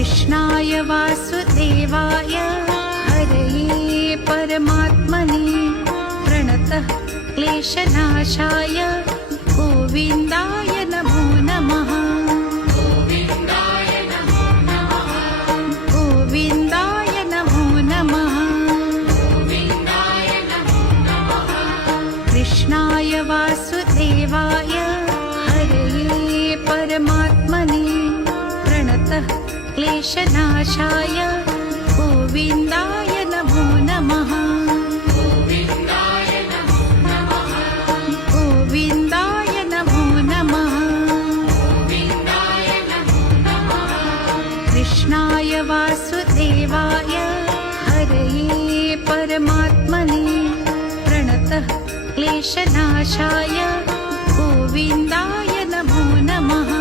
कृष्णाय वासुदेवाय हरये परमात्मने प्रणतः क्लेशनाशाय गोविन्दाय नमो नमः। गोविन्दाय नमो नमः। गोविन्दाय नमो नमः। गोविन्दाय नमो नमः। कृष्णाय वासुदेवाय हरये परमात्मने प्रणतः क्लेशनाशाय गोविन्दाय नमो नमः। गोविन्दाय नमो नमः। गोविन्दाय नमो नमः। गोविन्दाय नमो नमः। कृष्णाय वासुदेवाय हरये परमात्मने प्रणतः क्लेशनाशाय गोविन्दाय नमो नमः।